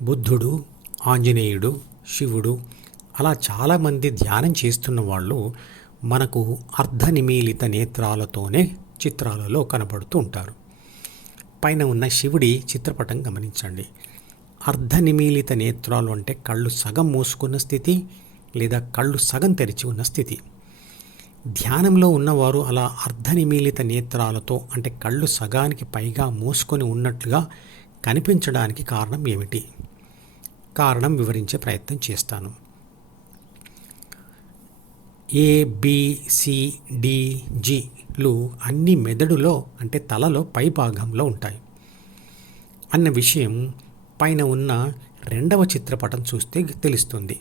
బుద్ధుడు, ఆంజనేయుడు, శివుడు అలా చాలామంది ధ్యానం చేస్తున్న వాళ్ళు మనకు అర్ధనిమీలిత నేత్రాలతోనే చిత్రాలలో కనబడుతూ ఉంటారు. పైన ఉన్న శివుడి చిత్రపటం గమనించండి. అర్ధనిమీలిత నేత్రాలు అంటే కళ్ళు సగం మూసుకున్న స్థితి లేదా కళ్ళు సగం తెరిచి ఉన్న స్థితి. ధ్యానంలో ఉన్నవారు అలా అర్ధనిమీలిత నేత్రాలతో అంటే కళ్ళు సగానికి పైగా మూసుకొని ఉన్నట్లుగా కనిపించడానికి కారణం ఏమిటి? కారణం వివరించే ప్రయత్నం చేస్తాను. ABCDGలు అన్ని మెదడులో అంటే తలలో పై భాగంలో ఉంటాయి అన్న విషయం పైన ఉన్న రెండవ చిత్రపటం చూస్తే తెలుస్తుంది.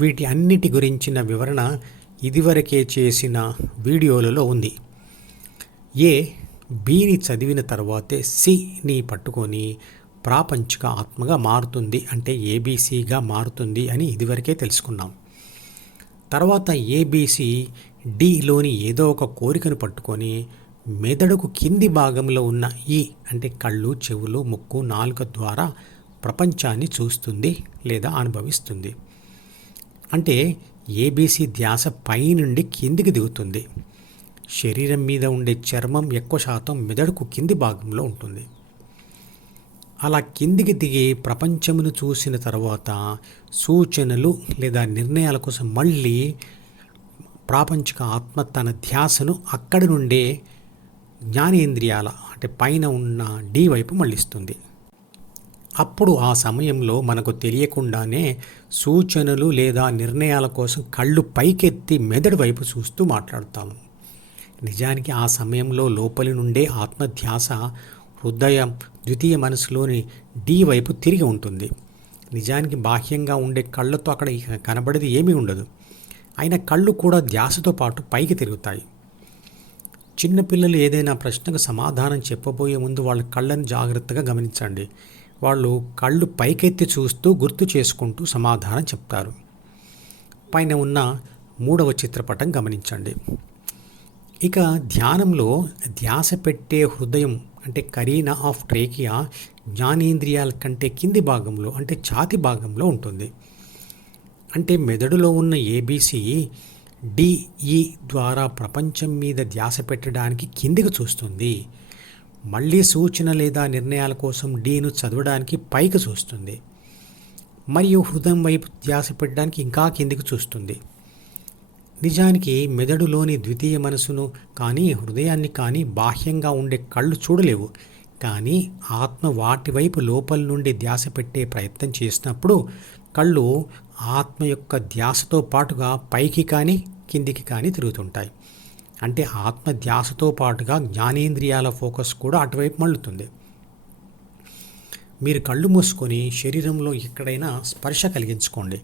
వీటి అన్నిటి గురించిన వివరణ ఇదివరకే చేసిన వీడియోలలో ఉంది. Bని చదివిన తర్వాతే Cని పట్టుకొని ప్రాపంచిక ఆత్మగా మారుతుంది అంటే ABCగా మారుతుంది అని ఇదివరకే తెలుసుకున్నాం. తర్వాత ABCDలోని ఏదో ఒక కోరికను పట్టుకొని మెదడుకు కింది భాగంలో ఉన్న E అంటే కళ్ళు, చెవులు, ముక్కు, నాలుక ద్వారా ప్రపంచాన్ని చూస్తుంది లేదా అనుభవిస్తుంది. అంటే ABC ధ్యాస పై నుండి కిందికి దిగుతుంది. శరీరం మీద ఉండే చర్మం ఎక్కువ శాతం మెదడుకు కింది భాగంలో ఉంటుంది. అలా కిందికి దిగి ప్రపంచమును చూసిన తర్వాత సూచనలు లేదా నిర్ణయాల కోసం మళ్ళీ ప్రాపంచిక ఆత్మ తన ధ్యాసను అక్కడి నుండే జ్ఞానేంద్రియాల అంటే పైన ఉన్న D వైపు మళ్ళిస్తుంది. అప్పుడు ఆ సమయంలో మనకు తెలియకుండానే సూచనలు లేదా నిర్ణయాల కోసం కళ్ళు పైకెత్తి మెదడు వైపు చూస్తూ మాట్లాడతాము. నిజానికి ఆ సమయంలో లోపలి నుండే ఆత్మధ్యాస హృదయం ద్వితీయ మనసులోని D వైపు తిరిగి ఉంటుంది. నిజానికి బాహ్యంగా ఉండే కళ్ళతో అక్కడ కనబడేది ఏమీ ఉండదు. అయినా కళ్ళు కూడా ధ్యాసతో పాటు పైకి తిరుగుతాయి. చిన్నపిల్లలు ఏదైనా ప్రశ్నకు సమాధానం చెప్పబోయే ముందు వాళ్ళ కళ్ళను జాగ్రత్తగా గమనించండి. వాళ్ళు కళ్ళు పైకెత్తి చూస్తూ గుర్తు చేసుకుంటూ సమాధానం చెప్తారు. పైన ఉన్న మూడవ చిత్రపటం గమనించండి. ఇక ధ్యానంలో ధ్యాస పెట్టే హృదయం అంటే కరీనా ఆఫ్ ట్రేకియా జ్ఞానేంద్రియాల కంటే కింది భాగంలో అంటే ఛాతి భాగంలో ఉంటుంది. అంటే మెదడులో ఉన్న ABCDE ద్వారా ప్రపంచం మీద ధ్యాస పెట్టడానికి కిందికి చూస్తుంది. మళ్ళీ సూచన లేదా నిర్ణయాల కోసం Dను చదవడానికి పైకి చూస్తుంది. మరియు హృదయం వైపు ధ్యాస పెట్టడానికి ఇంకా కిందికి చూస్తుంది. నిజానికి మెదడులోని ద్వితీయ మనసును కానీ హృదయాన్ని కానీ బాహ్యంగా ఉండే కళ్ళు చూడలేవు. కానీ ఆత్మ వాటి వైపు లోపల నుండి ధ్యాస పెట్టే ప్రయత్నం చేసినప్పుడు కళ్ళు ఆత్మ యొక్క ధ్యాసతో పాటుగా పైకి కానీ కిందికి కానీ తిరుగుతుంటాయి. అంటే ఆత్మ ధ్యాసతో పాటుగా జ్ఞానేంద్రియాల ఫోకస్ కూడా అటువైపు మళ్ళుతుంది. మీరు కళ్ళు మూసుకొని శరీరంలో ఎక్కడైనా స్పర్శ కలిగించుకోండి.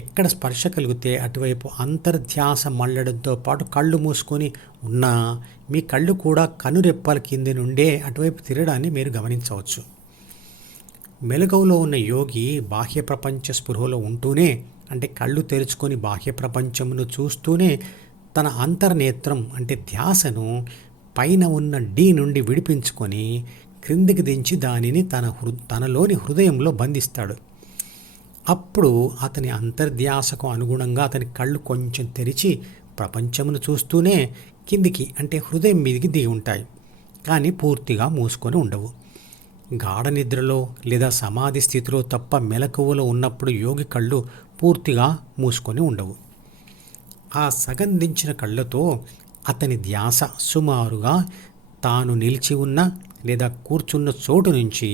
ఎక్కడ స్పర్శ కలిగితే అటువైపు అంతర్ధ్యాస మళ్ళడంతో పాటు కళ్ళు మూసుకొని ఉన్నా మీ కళ్ళు కూడా కనురెప్పల కింది నుండే అటువైపు తిరగడాన్ని మీరు గమనించవచ్చు. మెలకువలో ఉన్న యోగి బాహ్య ప్రపంచ స్పృహలో ఉంటూనే అంటే కళ్ళు తెరుచుకొని బాహ్య ప్రపంచమును చూస్తూనే తన అంతర్నేత్రం అంటే ధ్యాసను పైన ఉన్న D నుండి విడిపించుకొని క్రిందికి దించి దానిని తనలోని హృదయంలో బంధిస్తాడు. అప్పుడు అతని అంతర్ధ్యాసకు అనుగుణంగా అతని కళ్ళు కొంచెం తెరిచి ప్రపంచమును చూస్తూనే కిందికి అంటే హృదయం మీదికి దిగి ఉంటాయి. కానీ పూర్తిగా మూసుకొని ఉండవు. గాఢ నిద్రలో లేదా సమాధి స్థితిలో తప్ప మెలకువలో ఉన్నప్పుడు యోగి కళ్ళు పూర్తిగా మూసుకొని ఉండవు. ఆ సగం దించిన కళ్ళతో అతని ధ్యాస సుమారుగా తాను నిలిచి ఉన్న లేదా కూర్చున్న చోటు నుంచి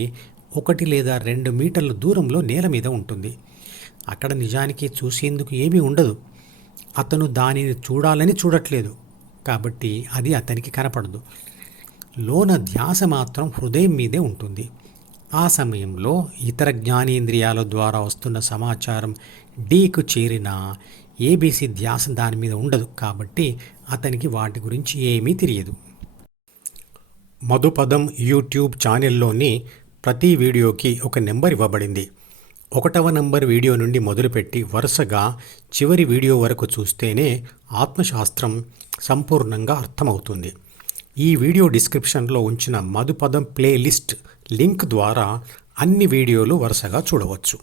1 లేదా 2 మీటర్ల దూరంలో నేల మీద ఉంటుంది. అక్కడ నిజానికి చూసేందుకు ఏమీ ఉండదు. అతను దానిని చూడాలని చూడట్లేదు కాబట్టి అది అతనికి కనపడదు. లోన ధ్యాస మాత్రం హృదయం మీదే ఉంటుంది. ఆ సమయంలో ఇతర జ్ఞానేంద్రియాల ద్వారా వస్తున్న సమాచారం Dకు చేరిన ABC ధ్యాస దాని మీద ఉండదు కాబట్టి అతనికి వాటి గురించి ఏమీ తెలియదు. మధుపదం యూట్యూబ్ ఛానల్లోని ప్రతి వీడియోకి ఒక నెంబర్ ఇవ్వబడింది. 1వ నంబర్ వీడియో నుండి మొదలుపెట్టి వరుసగా చివరి వీడియో వరకు చూస్తేనే ఆత్మశాస్త్రం సంపూర్ణంగా అర్థమవుతుంది. ఈ వీడియో డిస్క్రిప్షన్లో ఉంచిన మధుపదం ప్లేలిస్ట్ లింక్ ద్వారా అన్ని వీడియోలు వరుసగా చూడవచ్చు.